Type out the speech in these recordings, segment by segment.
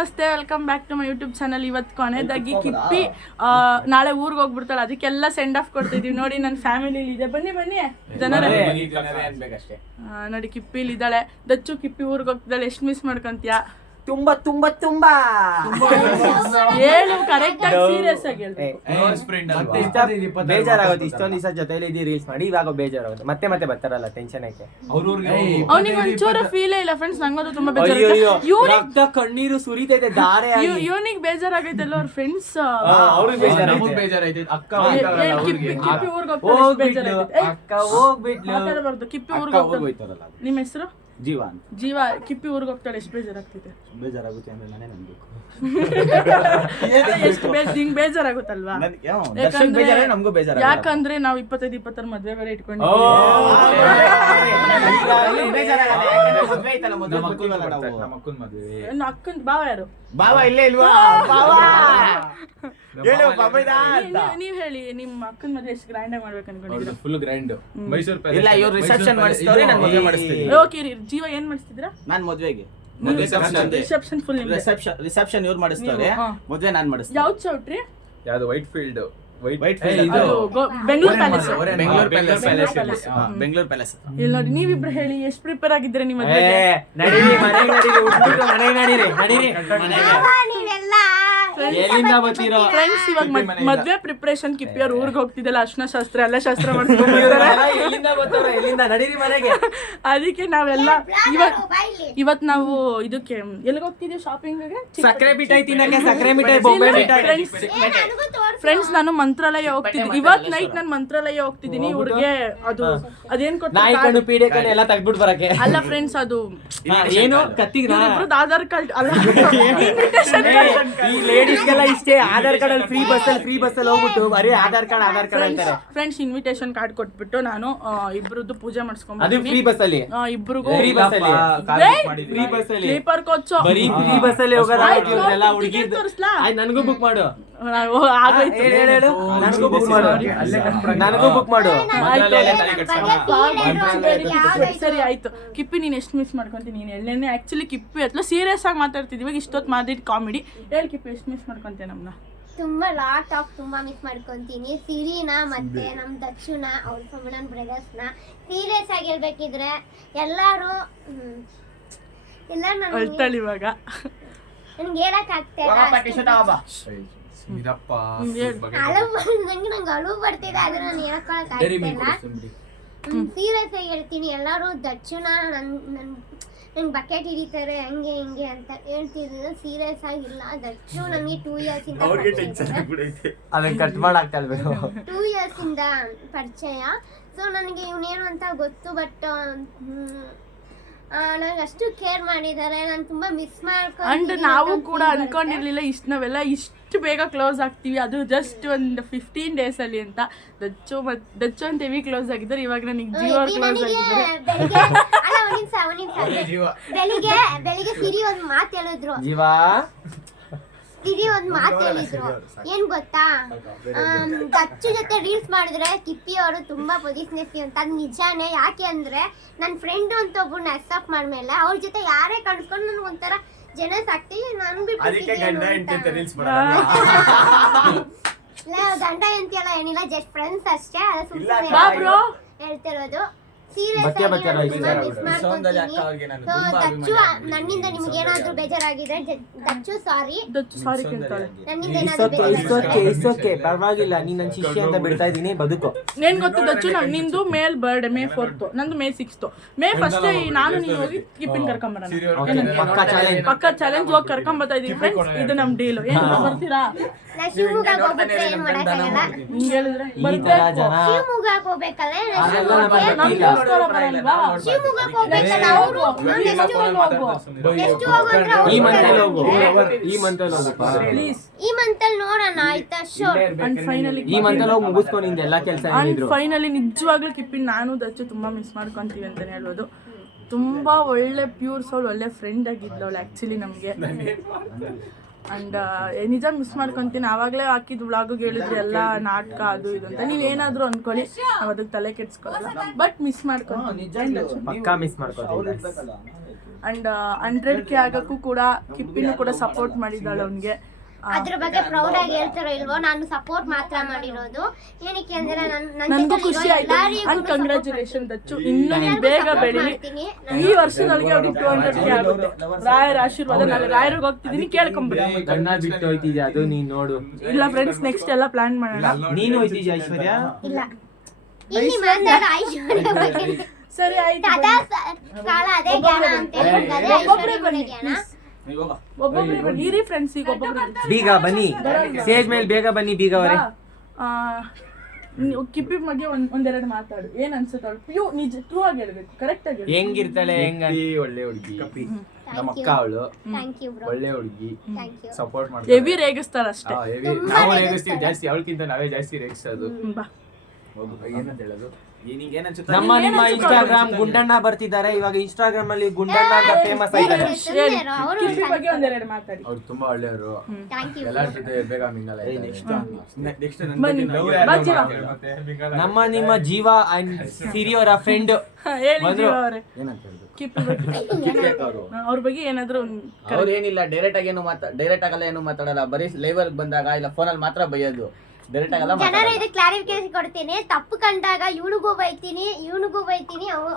ನಮಸ್ತೆ, welcome back to my YouTube channel. ಇವತ್ತು ಕೊನೆದಾಗಿ ಕಿಪ್ಪಿ ನಾಳೆ ಊರಿಗೆ ಹೋಗ್ಬಿಡ್ತಾಳೆ, ಅದಕ್ಕೆಲ್ಲ ಸೆಂಡ್ ಆಫ್ ಕೊಡ್ತಿದೀವಿ. ನೋಡಿ ನನ್ನ ಫ್ಯಾಮಿಲಿ ಇದೆ, ಬನ್ನಿ ಜನರೇ. ನೋಡಿ ಕಿಪ್ಪಿಲಿ ಇದ್ದಾಳೆ, ದಚ್ಚು. ಕಿಪ್ಪಿ ಊರಿಗೆ ಹೋಗ್ತಿದ್ದಾಳೆ, ಎಷ್ಟು ಮಿಸ್ ಮಾಡ್ಕೊಂತೀಯಾ? ತುಂಬಾ ತುಂಬಾ ತುಂಬಾ ಹೇಳು, ಕರೆಕ್ಟ್ ಆಗಿ ಸೀರಿಯಸ್ ಆಗಿ ಹೇಳು. ಬೇಜಾರಾಗುತ್ತೆ ಇಷ್ಟೊಂದು ದಿವಸ ಜೊತೆಲಿ ರೀಲ್ಸ್ ಮಾಡಿ, ಇವಾಗ ಬೇಜಾರಾಗುತ್ತೆ. ಮತ್ತೆ ಮತ್ತೆ ಬರ್ತಾರಲ್ಲ, ಟೆನ್ಷನ್ ಐತೆ. ಅವನಿಗೆ ಒಂಚೂರು ಫೀಲೇ ಇಲ್ಲ ಫ್ರೆಂಡ್ಸ್, ನಂಗದು ತುಂಬಾ ಬೇಜಾರಾಗುತ್ತೆ. ಕಣ್ಣೀರು ಸುರಿತೈತೆ ಧಾರೆ. ಇವನಿಗೆ ಬೇಜಾರಾಗೈತಲ್ಲ, ಅವ್ರ ಫ್ರೆಂಡ್ಸ್ ಬೇಜಾರೈತೆ. ಅಕ್ಕ ಕಿಪ್ಪಿ ಊರಿಗೆ ಹೋಗ್ತಾಳೆ, ಅಕ್ಕ ಹೋಗ್ಬಿಟ್ಲು. ಮಾತಾಡಬಾರ್ದು. ಕಿಪ್ಪಿ ಊರಿಗೆ ಹೋಗ್ತಾಳೆ. ನಿಮ್ಮ ಹೆಸರು? ಜೀವ. ಕಿಪ್ಪಿ ಊರಿಗೆ ಹೋಗ್ತಾಳೆ, ಎಷ್ಟು ಬೇಜಾರಾಗ್ತಿದೆ? ಬೇಜಾರಾಗುತ್ತೆ ಅಂದ್ರೆ ನಾನೇ ನಂಬೇಕು. ಎಷ್ಟು ನಿಂಗೆ ಬೇಜಾರಾಗುತ್ತಲ್ವಾ? ಯಾಕಂದ್ರೆ ನಾವು 25-26 ಮದ್ವೆ ಬೇರೆ ಇಟ್ಕೊಂಡಿದ್ದೀವಿ. ಅಕ್ಕನ ಭಾವ ಯಾರು? ಬಾವ ಇಲ್ಲೇ ಇಲ್ವಾ? ನೀವ್ ಹೇಳಿ, ನಿಮ್ಮ ಅಕ್ಕನ ಮದ್ವೆ ಎಷ್ಟು ಗ್ರ್ಯಾಂಡ್ ಆಗಿ ಮಾಡ್ಬೇಕು ಅನ್ಕೊಂಡಿದ್ದೀರಾ? Full grand. ಮೈಸೂರು ಇಲ್ಲ, ಇವ್ರು ರಿಸೆಪ್ಷನ್ ಮಾಡಿಸ್ತಾರೆ, ನಾನು ಮದುವೆ ಮಾಡಿಸ್ತೀನಿ. ಓಕೆ, ಜೀವ ಏನ್ ಮಾಡಿಸ್ತಿದ್ದೀರಾ? ನಾನು ಮದುವೆಗೆ ರಿಸೆಪ್ಷನ್ ಫುಲ್ ರಿಸೆಪ್ಷನ್ ಇವ್ರು ಮಾಡಿಸ್ತಾರೆ, ಮದುವೆ ನಾನು ಮಾಡಿಸ್ತೀನಿ. ಯಾವ್ದು ಚೌಟ್ರಿ? ಯಾವುದು? White field. Bengaluru palace. Bengaluru palace. ಇಲ್ಲ ನೋಡಿ, ನೀವಿಬ್ರು ಹೇಳಿ, ಎಷ್ಟು ಪ್ರಿಪೇರ್ ಆಗಿದ್ರೆ ನಿಮ್ಮ ಫ್ರೆಂಡ್ಸ್? ಇವಾಗ ಮದ್ವೆ ಪ್ರಿಪರೇಷನ್. ಕಿಪ್ಪಿಯವ್ರು ಊರಿಗೆ ಹೋಗ್ತಿದ್ದಲ್ಲ, ಅರ್ಶನ ಶಾಸ್ತ್ರ ಎಲ್ಲ ಶಾಸ್ತ್ರ ಮಾಡ್ಸ್ಕೊಂಡಿದ್ದಾರೆ. ಅದಕ್ಕೆ ನಾವೆಲ್ಲ ಇವತ್ ನಾವು ಇದಕ್ಕೆ ಎಲ್ಲಿಗೆ ಹೋಗ್ತಿದೀವಿ? ಶಾಪಿಂಗ್. ಸಕ್ಕರೆ ಮಿಠಾಯಿ ತಿನ್ನಕ್ಕೆ. ಸಕ್ಕರೆ ಮಿಠಾಯಿ, ಬೊಂಬೆ ಮಿಠಾಯಿ. ಫ್ರೆಂಡ್ಸ್, ನಾನು ಮಂತ್ರಾಲಯ ಹೋಗ್ತಿದ್ದೀನಿ ಇವತ್ ನೈಟ್. ನಾನು ಮಂತ್ರಾಲಯ ಹೋಗ್ತಿದ್ದೀನಿ. ಇವ್ರಿಗೆ ಅದೇನ್ ಕೊಟ್ಟು ಪೀಡೆ ಎಲ್ಲ ತೆಗ್ದ್ಬಿಟ್ಟು ಬರಕ್ಕೆ. ಅಲ್ಲ ಫ್ರೆಂಡ್ಸ್, ಅದು ಏನು ಕತ್ತಿಗ್ರ ಆಧಾರ್ ಕಾರ್ಡ್ ಅಲ್ಲ, ಈ ಲೇಡೀಸ್ಗೆಲ್ಲ ಇಷ್ಟೇ. ಆಧಾರ್ ಕಾರ್ಡ್ ಅಲ್ಲಿ ಫ್ರೀ ಬಸ್ ಅಲ್ಲಿ ಹೋಗ್ಬಿಟ್ಟು ಬರೀ ಆಧಾರ್ ಕಾರ್ಡ್ ಅಂತಾರೆ. ಫ್ರೆಂಡ್ಸ್, ಇನ್ವಿಟೇಷನ್ ಕಾರ್ಡ್ ಕೊಟ್ಬಿಟ್ಟು ನಾನು ಇಬ್ರದ್ದು ಪೂಜೆ ಮಾಡಿಸ್ಕೊಂಡ್ ಅದು ಫ್ರೀ ಬಸ್ ಅಲ್ಲಿ. ಇಬ್ರಿಗೂ ಫ್ರೀ ಬಸ್ ಅಲ್ಲಿ ಸ್ಲೀಪರ್ ಕೋಚ್. ಬರೀ ಫ್ರೀ ಬಸ್ ಅಲ್ಲಿ ಹೋಗೋದಲ್ಲ ಹುಡುಗಿ. ನನಗೂ ಬುಕ್ ಮಾಡು. ನನಗೂ ಬುಕ್ ಮಾಡು. ಸರಿ ಆಯ್ತು. ಕಿಪ್ಪಿ, ನೀನ್ ಎಷ್ಟು ಮಿಸ್ ಮಾಡ್ಕೊಂತೀನಿ? ನೀನ್ ಎಳ್ಳೆಣ್ಣೆ ಆಕ್ಚುಲಿ ಕಿಪ್ಪಿ ಹತ್ರ ಸೀರಿಯಸ್ ಆಗಿ ಮಾತಾಡ್ತಿದ್ವಿ. ಇವಾಗ ಇಷ್ಟೊತ್ತು ಮಾತಾಡಿ ಕಾಮಿಡಿ. ಹೇಳಿ ಕಿಪ್ಪಿ, ಎಷ್ಟು ಮಿಸ್ ಮಾಡ್ಕೊಂತೀಯ ನಮ್ನ? ತುಂಬಾ ಮಿಸ್ ಮಾಡ್ಕೊಂತೀನಿ. ಸಿರಿನ ಮತ್ತೆ ನಮ್ ದಕ್ಷುನ, ಅವ್ರ ನನ್ನ ಬ್ರದರ್ಸ್ನ. ಸೀರಿಯಸ್ ಆಗಿ ಹೇಳ್ಬೇಕಿದ್ರೆ ಎಲ್ಲಾರು ಅಳ್ತಾಳೆ ಇವಾಗ. ನನ್ಗೆ ಹೇಳಕ್ ನಂಗೆ ಅಳು ಬರ್ತಿದೆ, ಆದ್ರೆ ನಾನು ಹೇಳ್ಕೊಳಕ್ ಆಗ್ತಿಲ್ಲ. ಸೀರಿಯಸ್ ಆಗಿ ಹೇಳ್ತೀನಿ. ಎಲ್ಲಾರು ದಕ್ಷುನ ನಂಗೆ ಬಕೆಟ್ ಹಿಡಿತಾರೆ ಹಂಗೆ ಹಿಂಗೆ ಅಂತ ಹೇಳ್ತಿದ್ರು. ಸೀರಿಯಸ್ ಆಗಿಲ್ಲ. ದಕ್ಷು ನನಗೆ 2 years ಇಂದ 2 years ಇಂದ ಪರಿಚಯ. ಸೊ ನನಗೆ ಇವನೇನು ಅಂತ ಗೊತ್ತು, ಬಟ್ ನನಗೆ ಅಷ್ಟು ಕೇರ್ ಮಾಡಿದ್ದಾರೆ. ನಾನು ತುಂಬಾ ಮಿಸ್ ಮಾಡ್ಕೊಂಡು. ನಾವು ಕೂಡ ಅನ್ಕೊಂಡಿರ್ಲಿಲ್ಲ ನಾವೆಲ್ಲ ಇಷ್ಟು ಬೇಗ ಕ್ಲೋಸ್ ಆಗ್ತೀವಿ. ಅದು ಜಸ್ಟ್ ಒಂದು 15 days ಅಲ್ಲಿ ಅಂತ. ದಚ್ಚು ಅಂತ ಹೆವಿ ಕ್ಲೋಸ್ ಆಗಿದ್ದಾರೆ. ಇವಾಗ ನನಗೆ ಜೀವ ಕ್ಲೋಸ್ ಆಗಿದ್ದಾರೆ. ಬೆಳಿಗ್ಗೆ ಸಿರಿ ಒಂದ್ ಮಾತು ಹೇಳಿದ್ರು. ಏನ್ ಗೊತ್ತಾ, ದಚ್ಚು ಜೊತೆ ರೀಲ್ಸ್ ಮಾಡಿದ್ರೆ ಕಿಪ್ಪಿ ಅವರು ತುಂಬಾ ಪೊಸಿಷನ್ಸ್ ಅಂತ. ಅದ್ ನಿಜಾನೇ. ಯಾಕೆ ಅಂದ್ರೆ ನನ್ನ ಫ್ರೆಂಡ್ ಅಂತ ಒಬ್ಬನ ಅಕ್ಸೆಪ್ಟ್ ಮಾಡ್ಮೇಲೆ ಅವ್ರ ಜೊತೆ ಯಾರೇ ಕಾಣಿಸ್ಕೊಂಡು ನನ್ಗೆ ಒಂಥರ ಜೆಲಸ್ ಆಗ್ತೀವಿ. ನನ್ ಬಿಟ್ಟು ಗಂಡ ಎಂತಿಯಲ್ಲ ಏನಿಲ್ಲ, ಜಸ್ಟ್ ಫ್ರೆಂಡ್ಸ್ ಅಷ್ಟೇ. ಹೇಳ್ತಿರೋದು. ನನ್ನಿಂದ ನಿಮ್ಗೆ ಏನಾದ್ರೂ ಬೇಜಾರಾಗಿದ್ರೆ ದಚ್ಚು ಸಾರಿ. ಪರವಾಗಿಲ್ಲ, ನೀನ್ ನನ್ನ ಶಿಷ್ಯ ಅಂತ ಬಿಡ್ತಾ ಇದೀನಿ, ಬದುಕು. ಏನ್ ಗೊತ್ತು ದಚ್ಚು, ನಿಂದು ಮೇಲ್ ಬರ್ಡೇ May 4th, ನಂದು May 6th. May 1st ನಾನು ನೀನು ಹೋಗಿ ಕಿಪ್ಪಿನ ಕರ್ಕೊಂಬರೋಣ. ಪಕ್ಕ ಚಾಲೆಂಜ್ ಹೋಗಿ ಕರ್ಕೊಂಬರ್ತಾ ಇದೀವಿ ಫ್ರೆಂಡ್ಸ್. ಇದು ನಮ್ ಡೀಲ್. ಏನ್ ಬರ್ತೀರಾ? ಶಿವಮೊಗ್ಗಕ್ಕೆ ಹೋಗ್ಬಿಟ್ರೆ ಏನ್ ಮಾಡಕ್ಕಾಗಲ್ಲ. ಹಿಂಗ್ ಹೇಳಿದ್ರೆ ಶಿವಮೊಗ್ಗಕ್ಕೆ ಹೋಗ್ಬೇಕಲ್ಲ. ಶಿವಮೊಗ್ಗಕ್ಕೆ ಹೋಗ್ಬೇಕಲ್ಲ. ಅವರು ಎಷ್ಟು ಹೋಗೋದ್ರೆ ಈ ಮಂತಲ್ಲಿ ನೋಡೋಣ ಆಯ್ತಾ? ಫೈನಲಿ ಮುಗಿಸ್ಕೊಂಡು ನಿಂದೆಲ್ಲ ಕೆಲಸ. ಫೈನಲಿ ನಿಜವಾಗ್ಲೂ ಕಿಪ್ಪಿನ ನಾನು ದಚ್ಚು ತುಂಬಾ ಮಿಸ್ ಮಾಡ್ಕೊಂತೀವಿ ಅಂತಾನೆ ಹೇಳ್ಬೋದು. ತುಂಬಾ ಒಳ್ಳೆ ಪ್ಯೂರ್ ಸೋಲ್, ಒಳ್ಳೆ ಫ್ರೆಂಡ್ ಆಗಿದ್ಲವಳು ಆ್ಯಕ್ಚುಲಿ ನಮಗೆ. ಆ್ಯಂಡ್ ನಿಜ ಮಿಸ್ ಮಾಡ್ಕೊತೀನಿ. ಆವಾಗಲೇ ಹಾಕಿದ್ದು ವ್ಲಾಗಿಗೆ ಹೇಳಿದ್ರು ಎಲ್ಲ ನಾಟಕ ಅದು ಇದು ಅಂತ. ನೀವೇನಾದರೂ ಅಂದ್ಕೊಳ್ಳಿ, ನಾವು ಅದಕ್ಕೆ ತಲೆ ಕೆಡಿಸ್ಕೊಳ್ಳಲ್ಲ. ಬಟ್ ಮಿಸ್ ಮಾಡ್ಕೊತೀನಿ. ಪಕ್ಕಾ ಮಿಸ್ ಮಾಡ್ಕೊತೀನಿ. ಅಂಡ್ 100K ಆಗಕ್ಕೂ ಕೂಡ ಕಿಪ್ಪಿನೂ ಕೂಡ ಸಪೋರ್ಟ್ ಮಾಡಿದ್ದಾಳೆ ಅವನಿಗೆ. ಅದ್ರ ಬಗ್ಗೆ ಪ್ರೌಡ್ ಆಗಿ ಹೇಳ್ತಾರೋ ಇಲ್ವೋ, ನಾನು ಸಪೋರ್ಟ್ ಮಾತ್ರ ಮಾಡಿರೋದು. ಏನಕ್ಕೆ ಅಂದ್ರೆ ನನಗೂ ಖುಷಿ ಆಯ್ತು. ಅಂಡ್ ಕಂಗ್ರ್ಯಾಚುಲೇಷನ್ ದಚ್ಚು, ಇನ್ನು ನೀನ್ ಬೇಗ ಬೆಳೀಲಿ. ಈ ವರ್ಷದೊಳಗೆ ಅವ್ರಿಗೆ 200K ಆಗುತ್ತೆ. ರಾಯರ ಆಶೀರ್ವಾದ. ನಾನು ರಾಯರಿಗೆ ಹೋಗ್ತಿದ್ದೀನಿ, ಕೇಳ್ಕೊಂಬಿಡಿ. ಗಣ್ಣ ಬಿಟ್ಟು ಹೋಯ್ತಿದ್ಯಾ ಅದು ನೀನ್ ನೋಡು. ಇಲ್ಲ ಫ್ರೆಂಡ್ಸ್, ನೆಕ್ಸ್ಟ್ ಎಲ್ಲ ಪ್ಲಾನ್ ಮಾಡೋಣ. ನೀನು ಹೋಯ್ತಿದ್ಯಾ ಐಶ್ವರ್ಯ? ಇಲ್ಲ, ಇಲ್ಲಿ ಮಾತಾಡೋ ಐಶ್ವರ್ಯ ಬಗ್ಗೆ. ಸರಿ ಆಯ್ತು, ಅದೇ ಕಾಲ ಅದೇ ಜ್ಞಾನ ಅಂತ ಹೇಳ್ತಾರೆ, ಐಶ್ವರ್ಯ ಬಗ್ಗೆ ಜ್ಞಾನ. ಒಬ್ಬೊಬ್ರಿಗೆ ನೀರಿ ಫ್ರೆಂಡ್ಸ್. ಈಗ ಒಬ್ಬೊಬ್ರು ಬೀಗ ಬನ್ನಿ, ಸ್ಟೇಜ್ ಮೇಲೆ ಬೇಗ ಬನ್ನಿ ಬೀಗ ಅವರೇ. ಕಿಪ್ಪಿ ಬಗ್ಗೆ ಒಂದೆರಡು ಮಾತಾಡು. ಏನ್ ಅನ್ಸುತ್ತೆ ಅವಳು? ಪ್ಯೂ ನಿಜ ಟ್ರೂ ಆಗಿ ಹೇಳ್ಬೇಕು, ಕರೆಕ್ಟ್ ಆಗಿ. ಹೆಂಗಿರ್ತಾಳೆ ಹೆಂಗ? ಒಳ್ಳೆ ಹುಡುಗಿ, ನಮ್ಮ ಅಕ್ಕ ಅವಳು ಥ್ಯಾಂಕ್ ಯು ಬ್ರೋ, ಒಳ್ಳೆ ಹುಡುಗಿ, ಥ್ಯಾಂಕ್ ಯು. ಸಪೋರ್ಟ್ ಮಾಡ್ತಾರೆ. ಹೆವಿ ರೇಗಿಸ್ತಾರ ಅಷ್ಟೇ. ನಾವು ರೇಗಿಸ್ತೀವಿ ಜಾಸ್ತಿ, ಅವಳಕ್ಕಿಂತ ನಾವೇ ಜಾಸ್ತಿ ರೇಗಿಸೋದು. ಬಾ. ಏನಂತ ಹೇಳೋದು? ನಿಂಗೆ ಏನ್ ಅನ್ಸುತ್ತೆ? ನಮ್ಮ ನಿಮ್ಮ ಇನ್ಸ್ಟಾಗ್ರಾಮ್ ಗುಂಡಣ್ಣ ಬರ್ತಿದ್ದಾರೆ ಇವಾಗ. ಇನ್ಸ್ಟಾಗ್ರಾಮ್ ಅಲ್ಲಿ ಗುಂಡಣ್ಣ ಅಂತ ಫೇಮಸ್ ಆಗಿದ್ದಾರೆ. ಕಿಪ್ಪಿ ಬಗ್ಗೆ ಒಂದೆರಡು ಮಾತಾಡಿ. ಅವ್ರು ತುಂಬಾ ಒಳ್ಳೆಯವರು, ಥ್ಯಾಂಕ್ ಯು. ಎಲ್ಲರ ಜೊತೆ ಬೇಗ ಮಿಂಗಲ್ ನೆಕ್ಸ್ಟ್ ನಮ್ಮ ನಿಮ್ಮ ಜೀವ ಅಂಡ್ ಸಿರಿ ಅವರ ಫ್ರೆಂಡ್ ಹೇಳಿ ಬಂದ್ರು. ಜೀವ ಅವರೇ, ಏನಂತ ಹೇಳುದು? ಕಿಪ್ಪಿ ಬಗ್ಗೆ ಅವ್ರ ಬಗ್ಗೆ ಏನಾದ್ರು ಅವ್ರು ಏನಿಲ್ಲ, ಡೈರೆಕ್ಟ್ ಆಗಿ ಏನು ಡೈರೆಕ್ಟ್ ಆಗಲ್ಲ, ಏನು ಮಾತಾಡಲ್ಲ. ಬರೀ ಲೈವ್ ಬಂದಾಗ ಇಲ್ಲ ಫೋನಲ್ಲಿ ಮಾತ್ರ ಬೈಯೋದು, ಡೈರೆಕ್ಟ್ ಆಗಲ್ಲ. ಜನರ ಇದು ಕ್ಲಾರಿಫಿಕೇಶನ್ ಕೊಡ್ತೀನಿ. ತಪ್ಪು ಕಂಡಾಗ ಇವನಿಗೂ ಬೈತೀನಿ,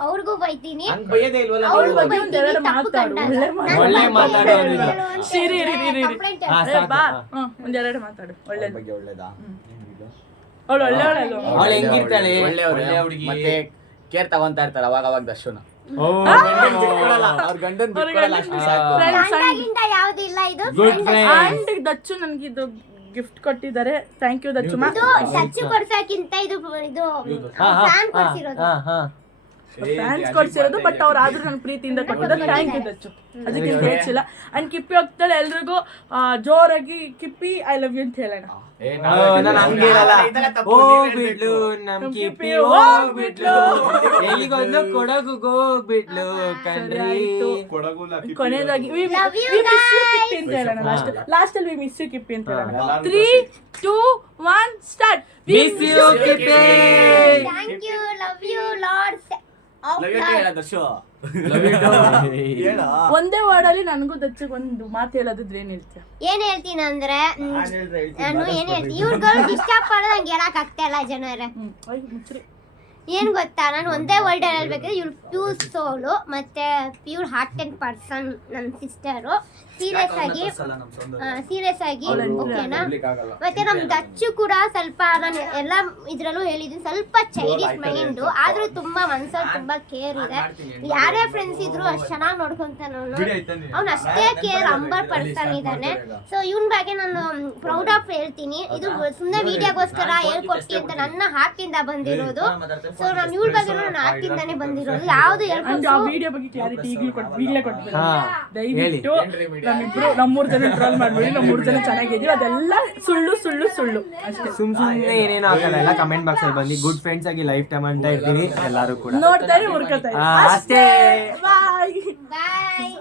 ಅವ್ರಿಗೂ ಬೈತೀನಿ. ಹಂಗ್ ಬೈಯೋದೇ ಇಲ್ವಲ್ಲ ಅವ್ರು ನೀವು? ಬೈತೀನಿ, ಒಂದೆರಡು ತಪ್ಪು ಮಾತಾಡು, ಕಂಡಾಗ. ಒಳ್ಳೆ ಮಾತಾಡೋದಿಲ್ಲ. ಸಿರಿ ಕಂಪ್ಲೇಂಟ್ ಹಾ, ಏ, ಸಾಕು. ಬಾ. ಒಂದೆರಡು ಮಾತಾಡು. ಅವ್ರ ಒಳ್ಳೇದು. ಬಗ್ಗೆ ಒಳ್ಳೇದಾ? ಅವಳು ಒಳ್ಳೆಯವಳು. ಅವಳು ಹೆಂಗಿರ್ತಾಳೆ? ಒಳ್ಳೆ ಹುಡುಗಿ, ಮತ್ತೆ ಕೇರ್ ತಗೊಂತಾ ಇರ್ತಾರೆ ಅವಾಗ ಅವಾಗ ದರ್ಶನ. ಓ, ಅವ್ರ ಗಂಡನ್ ಬಿಟ್ಕೊಡಲ್ಲ, ಅಷ್ಟೇ ಸಾಕು. ಗಂಡಗಿಂತ ಯಾವ್ದು ಇಲ್ಲ, ಇದು ಗುಡ್ ಫ್ರೆಂಡ್. ಅಂಡ್ ದಚ್ಚು ನನ್ಗೆ ಇದು ಗಿಫ್ಟ್ ಕೊಟ್ಟಿದ್ದಾರೆ. Thank you Dachchu. ಇದು ಟಚ್ ಕೊಡ್ಸಕ್ಕಿಂತ ಇದು ಫ್ಯಾನ್ ಕೊಡ್ಸಿರೋದು. ಫ್ಯಾನ್ಸ್ ಕೊಡ್ಸಿರೋದು, ಬಟ್ ಅವ್ರು ಆದ್ರೂ ನನ್ನ ಪ್ರೀತಿಯಿಂದ ಕೊಟ್ಟಿದ್ದಾರೆ. ಥ್ಯಾಂಕ್ ಯು ದಚ್ಚು, ಅದಕ್ಕೆ ಹೆಚ್ಚಿಲ್ಲ. ಅಂಡ್ ಕಿಪ್ಪಿ ಹೋಗ್ತಾಳೆ, ಎಲ್ರಿಗೂ ಜೋರಾಗಿ ಕಿಪ್ಪಿ ಐ ಲವ್ ಯು ಅಂತ ಹೇಳೋಣ. ನಾನು ಹಂಗೆ ಇರಲ್ಲ. ಹೋಗ್ಬಿಟ್ಲು ನಮ್ ಕಿಪ್ಪಿ, ಹೋಗ್ಬಿಟ್ಲು ಎಲ್ಲಿಗೊಂದು ಕೊಡಗುಗ್ ಹೋಗ್ಬಿಟ್ಲು ಕಣ್ರಿ. ಕೊನೆಯದಾಗಿ we Love you miss you guys. ಕಿಪ್ಪಿ ಅಂತ ಹೇಳೋಣ. ಲಾಸ್ಟ್ ಅಲ್ಲಿ we miss you ಕಿಪ್ಪಿ ಅಂತ ಹೇಳೋಣ. 3, 2, 1 ಸ್ಟಾರ್ಟ್. Miss you ಕಿಪ್ಪಿ. Thank you, love you lords of ಒಂದೇ ವರ್ಡಲ್ಲಿ ನನಗೂ ದಚ್ಚಗೆ ಒಂದು ಮಾತು ಹೇಳೋದಿದ್ರೆ ಏನ್ ಹೇಳ್ತೀಯ? ಏನ್ ಹೇಳ್ತೀನಿ ಅಂದ್ರೆ, ನಾನು ಏನ್ ಹೇಳ್ತೀನಿ, ಇವ್ರುಗಳು ಡಿಸ್ಟರ್ಬ್ ಮಾಡೋದು ನಂಗೆ ಹೇಳಕ್ ಆಗ್ತಾ ಇಲ್ಲ ಜನರೇ. ಮುಚ್ಚ್ರಿ. ಏನ್ ಗೊತ್ತಾ, ನಾನು ಒಂದೇ ವರ್ಡ್ ಹೇಳ್ಬೇಕಾದ್ರೆ ಇವ್ರು ಪ್ಯೂರ್ ಸೋಲು ಮತ್ತೆ ಪ್ಯೂರ್ ಹಾರ್ಟ್ ಅಂಡ್ ಪರ್ಸನ್, ನನ್ನ ಸಿಸ್ಟರು. ಸೀರಿಯಸ್ ಆಗಿ ಓಕೆನಾ. ಮತ್ತೆ ನಮ್ ದಚ್ಚು ಕೂಡ ಸ್ವಲ್ಪ, ನಾನು ಎಲ್ಲ ಇದ್ರಲ್ಲೂ ಹೇಳಿದೀನಿ, ಸ್ವಲ್ಪ ಚೈಲ್ಡಿಶ್ ಮೈಂಡ್, ಆದ್ರೂ ತುಂಬಾ ಮನ್ಸಲ್ಲಿ ತುಂಬಾ ಕೇರ್ ಇದೆ. ಯಾರೇ ಫ್ರೆಂಡ್ಸ್ ಇದ್ರು ಅಷ್ಟ್ ಚೆನ್ನಾಗಿ ನೋಡ್ಕೊಂತಾನ ಅವ್ನು ಅಷ್ಟೇ ಕೇರ್, ಅಂಬರ್ ಪರ್ಸನ್ ಇದ್ದಾನೆ. ಸೊ ಇವನ್ ಬಗ್ಗೆ ನಾನು ಪ್ರೌಡ್ ಆಫ್ ಹೇಳ್ತೀನಿ. ಇದು ಸುಮ್ಮನೆ ವಿಡಿಯೋಗೋಸ್ಕರ ಹೇಳ್ಕೊಡ್ತಿ ಅಂತ ನನ್ನ ಹಾರ್ಟಿಂದ ಬಂದಿರೋದು. ಸೊ ನಾನು ಇವ್ರ ಬಗ್ಗೆ ನನ್ನ ಹಾರ್ಟಿಂದಾನೇ ಬಂದಿರೋದು. ಯಾವ್ದು ಅಂಡ್ ಆ ವಿಡಿಯೋ ಬಗ್ಗೆ ಕ್ಲಾರಿಟಿ ಈಗಲೇ ಕೊಟ್ಬಿಡಿ ದಯವಿಟ್ಟು. ನಮ್ಮಿಬ್ರು ನಮ್ಮೂರ್ ಜನ ಟ್ರೋಲ್ ಮಾಡ್ಬೇಡಿ, ನಮ್ಮೂರ್ ಜನ ಚೆನ್ನಾಗಿದೀವಿ, ಅದೆಲ್ಲ ಸುಳ್ಳು ಸುಳ್ಳು ಸುಳ್ಳು ಅಷ್ಟೇ. ಸುಮ್ನೆ ಏನೇನು ಆಗಲ್ಲ, ಎಲ್ಲ ಕಮೆಂಟ್ ಬಾಕ್ಸ್ ಅಲ್ಲಿ ಬಂದು ಗುಡ್ ಫ್ರೆಂಡ್ಸ್ ಆಗಿ ಲೈಫ್ ಟೈಮ್ ಅಂತ ಇರ್ತೀವಿ ಎಲ್ಲಾರು ಕೂಡ. ನೋಡ್ತಾರೆ, ಹುಡ್ಕತಾರೆ ಅಷ್ಟೇ. ಬಾಯ್. ಬಾಯ್.